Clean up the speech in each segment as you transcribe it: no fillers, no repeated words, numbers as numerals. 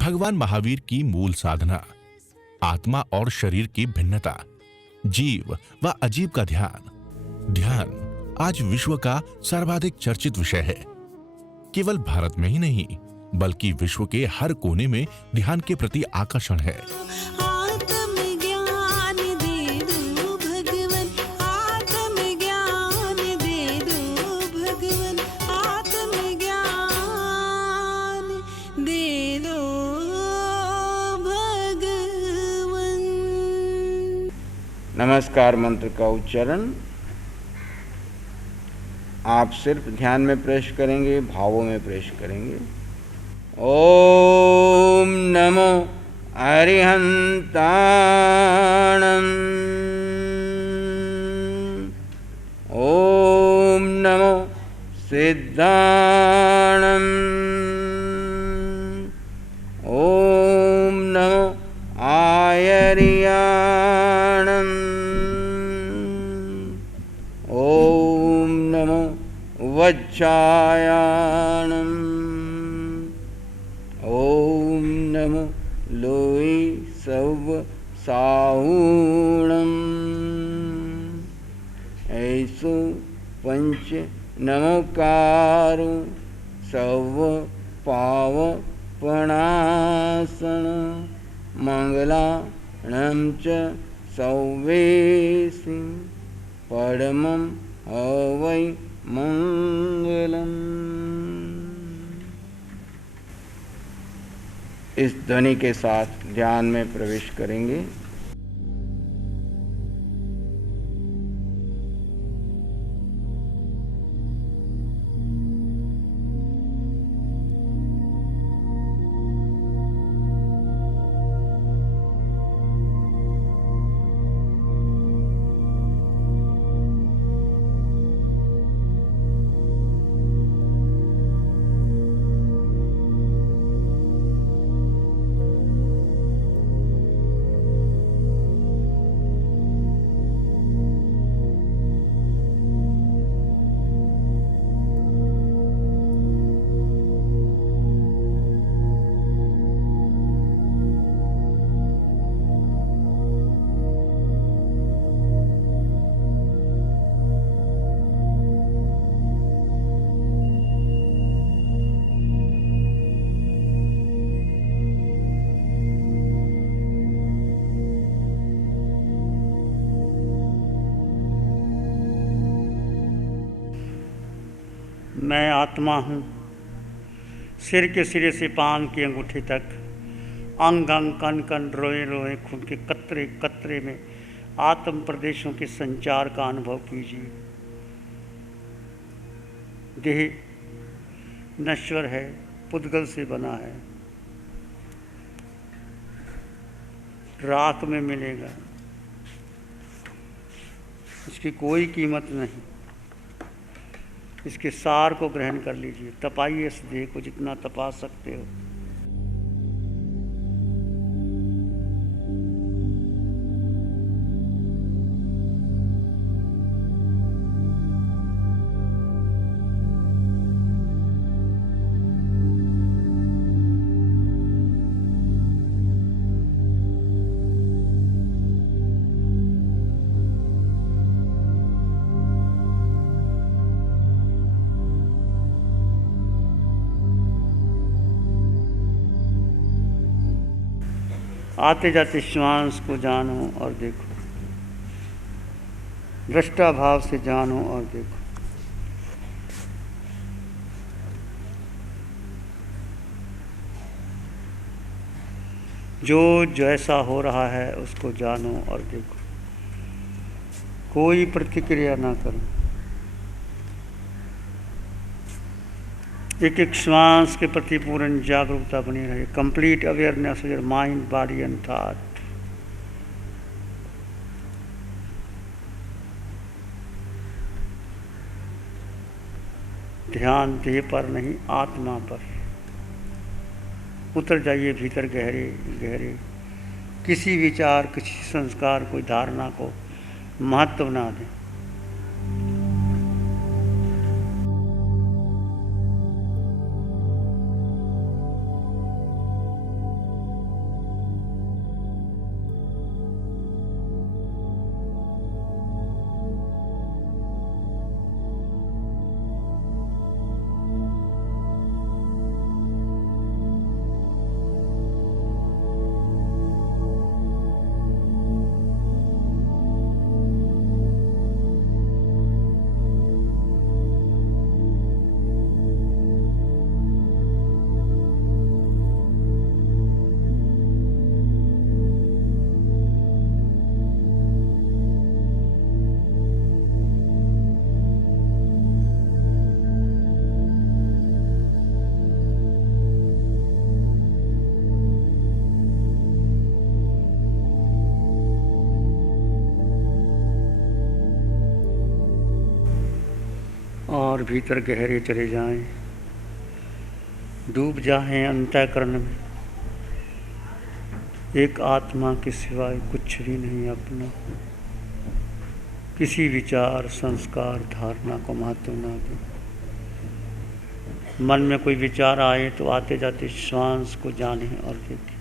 भगवान महावीर की मूल साधना, आत्मा और शरीर की भिन्नता, जीव व अजीव का ध्यान आज विश्व का सर्वाधिक चर्चित विषय है। केवल भारत में ही नहीं बल्कि विश्व के हर कोने में ध्यान के प्रति आकर्षण है। आत्मज्ञान दे दो भगवन, आत्मज्ञान दे दो भगवन, आत्मज्ञान दे दो भगवन। नमस्कार मंत्र का उच्चारण आप सिर्फ ध्यान में प्रवेश करेंगे, भावों में प्रवेश करेंगे। ओम नमो अरिहंताणं, ओम नमो सिद्धाणं, ओम नमो आयर्याणं, ओम नमो वज्रायाणं, ओम नमो लोई सव साहूणं, ऐसो पंच नमोकारो सव पावपणासन, मंगलाणं च सौवेसि परमं हवै मंगलम्। इस ध्वनि के साथ ध्यान में प्रवेश करेंगे। मैं आत्मा हूँ। सिर के सिरे से पान की अंगूठी तक, अंग अंग कण कण रोए रोए खून के कतरे कतरे में आत्म प्रदेशों के संचार का अनुभव कीजिए। देह नश्वर है, पुद्गल से बना है, राख में मिलेगा, इसकी कोई कीमत नहीं। इसके सार को ग्रहण कर लीजिए। तपाइए इस देह को जितना तपा सकते हो। आते जाते श्वास को जानो और देखो, दृष्टा भाव से जानो और देखो। जो जैसा हो रहा है उसको जानो और देखो। कोई प्रतिक्रिया ना करो। एक एक श्वास के प्रति पूर्ण जागरूकता बनी रहे। Complete awareness of your mind, body and thought. ध्यान देह पर नहीं, आत्मा पर। उतर जाइए भीतर गहरे गहरे। किसी विचार, किसी संस्कार, कोई धारणा को महत्व ना दें। और भीतर गहरे चले जाएं, डूब जाएं अंतःकरण में। एक आत्मा के सिवाय कुछ भी नहीं अपना। किसी विचार, संस्कार, धारणा को महत्व ना दें। मन में कोई विचार आए तो आते जाते श्वास को जाने और देखें।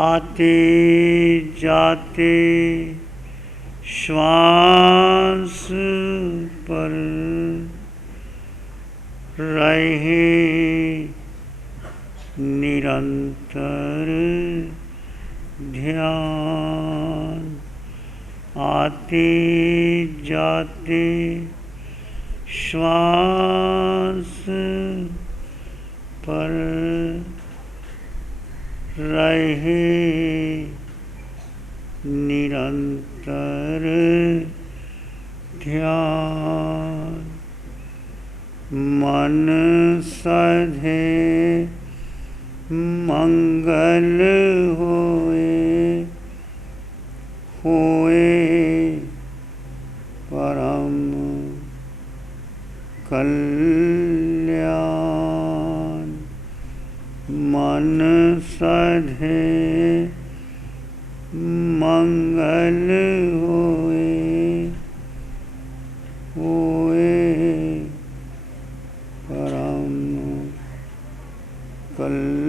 आते जाते श्वास पर रहे निरंतर ध्यान। आते जाते श्वास पर रहे निरंतर ध्यान। मन सधे मंगल होए परम कल्याण। मन सधे मंगल होए परम कल्याण।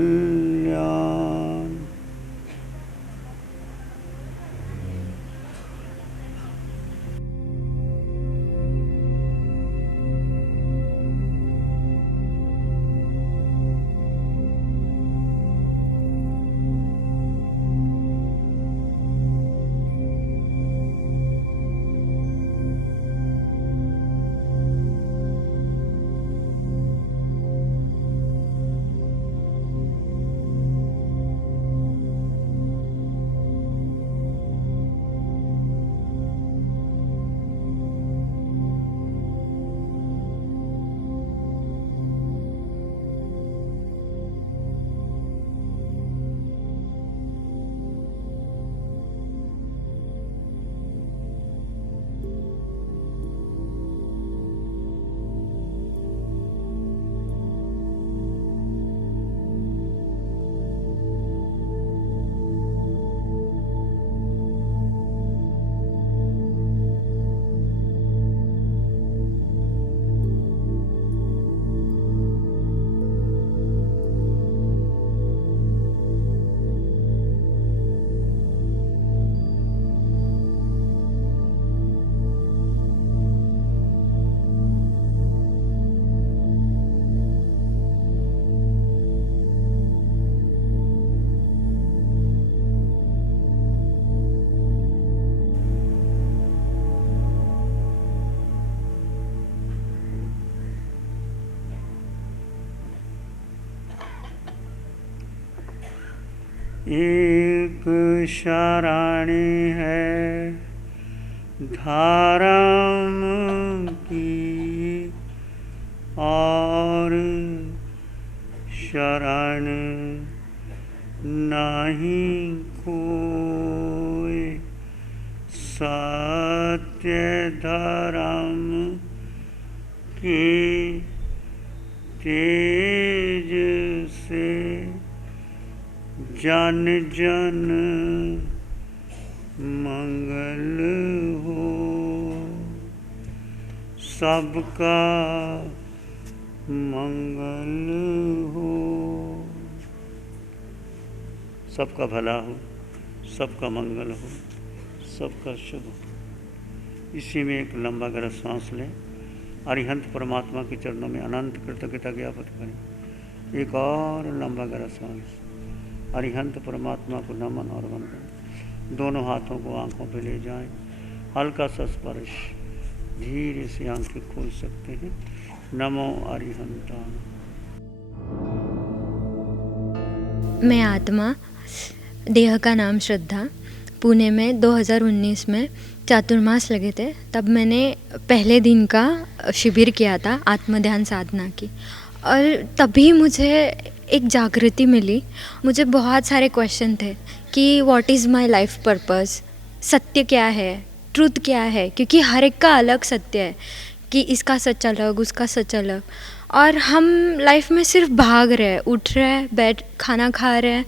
एक शरणी है धर्म की और शरण नहीं कोई, सत्य धर्म की तेज से जन जन मंगल हो, सबका मंगल हो, सबका भला हो, सबका मंगल हो, सबका शुभ हो। इसी में एक लंबा गहरा सांस लें, अरिहंत परमात्मा के चरणों में अनंत कृतज्ञता ज्ञापित करें। एक और लंबा गहरा सांस, अरिहंत परमात्मा को नमन और वंदन। दोनों हाथों को आंखों पे ले जाएं, हल्का सा स्पर्श, धीरे से आंखें खोल सकते हैं। नमो अरिहंता। मैं आत्मा, देह का नाम श्रद्धा। पुणे में 2019 में चातुर्मास लगे थे, तब मैंने पहले दिन का शिविर किया था आत्म ध्यान साधना की, और तभी मुझे एक जागृति मिली। मुझे बहुत सारे क्वेश्चन थे कि what is my life purpose, सत्य क्या है, ट्रुथ क्या है, क्योंकि हर एक का अलग सत्य है कि इसका सच अलग, उसका सच अलग, और हम लाइफ में सिर्फ भाग रहे हैं, उठ रहे हैं, बैठ खाना खा रहे हैं,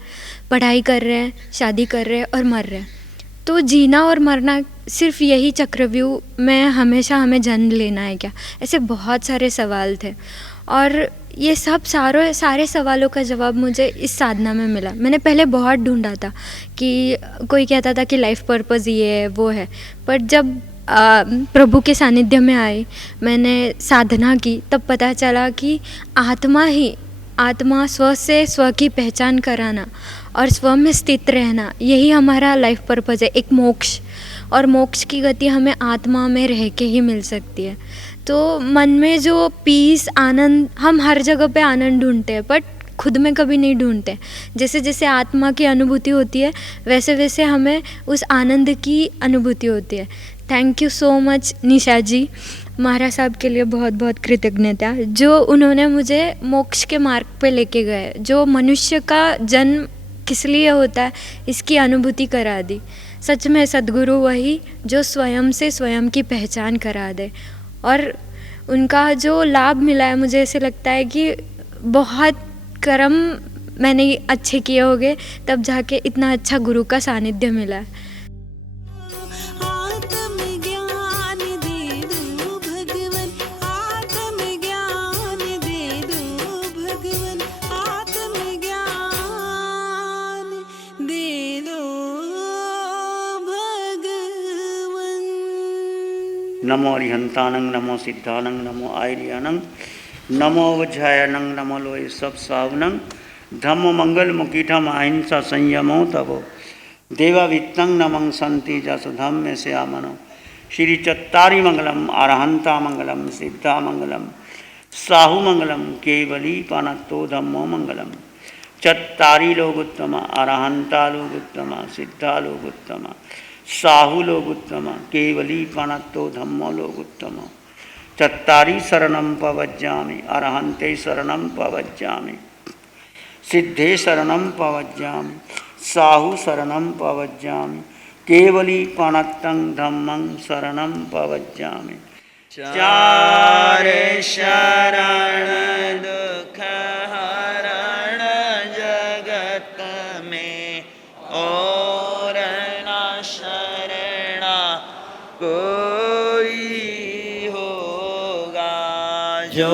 पढ़ाई कर रहे हैं, शादी कर रहे हैं और मर रहे हैं। तो जीना और मरना सिर्फ यही चक्रव्यूह में हमेशा हमें जन्म लेना है क्या? ऐसे बहुत सारे सवाल थे, और ये सब सारे सवालों का जवाब मुझे इस साधना में मिला। मैंने पहले बहुत ढूंढा था कि कोई कहता था कि लाइफ पर्पस ये है वो है, पर जब प्रभु के सानिध्य में आई, मैंने साधना की, तब पता चला कि आत्मा स्व से स्व की पहचान कराना और स्व में स्थित रहना, यही हमारा लाइफ पर्पस है, एक मोक्ष। और मोक्ष की गति हमें आत्मा में रह के ही मिल सकती है। तो मन में जो पीस, आनंद, हम हर जगह पे आनंद ढूंढते हैं, बट खुद में कभी नहीं ढूंढते। जैसे जैसे आत्मा की अनुभूति होती है, वैसे वैसे हमें उस आनंद की अनुभूति होती है। थैंक यू सो मच निशा जी, महाराज साहब के लिए बहुत बहुत कृतज्ञता, जो उन्होंने मुझे मोक्ष के मार्ग पे लेके गए, जो मनुष्य का जन्म किस लिए होता है इसकी अनुभूति करा दी। सच में सद्गुरु वही जो स्वयं से स्वयं की पहचान करा दे, और उनका जो लाभ मिला है, मुझे ऐसे लगता है कि बहुत कर्म मैंने अच्छे किए होंगे, तब जाके इतना अच्छा गुरु का सानिध्य मिला है। आत्मज्ञान दे दो भगवन, आत्मज्ञान दे दो भगवन, आत्मज्ञान दे दो भगवन। नमो अरिहंतानंग, नमो सिद्धानंग, नमो आर्यानंग, नमो वज्रायनंग, नमो लोय सब सावनंग, धम्मो मंगल मुकीठम अहिंसा संयमो तबो देवा वित्तंग नमं संति जस धम्म से आमनो। श्री चत्तारी मंगलम, अरहंता मंगलम, सिद्धा मंगलम, साहु मंगलम, केवली पानत्तो धम्मो मंगलम। चत्तारी लोग उत्तम, अरहंता लोग उत्तम, सिद्धा लोग उत्तम, साहु लोग उत्तम, केवली पानत्तो धम्मो लोग उत्तम। चत्तारी शरणं पवज्जामि, अरहंते शरणं पवज्जामि, सिद्धे शरणं पवज्जामि, साहु शरणं पवज्जामि, केवली पाणत्तं धम्मं शरणं पवज्जामि। चार शरण दुख हरण जगत में, और न शरणा कोई होगा। जो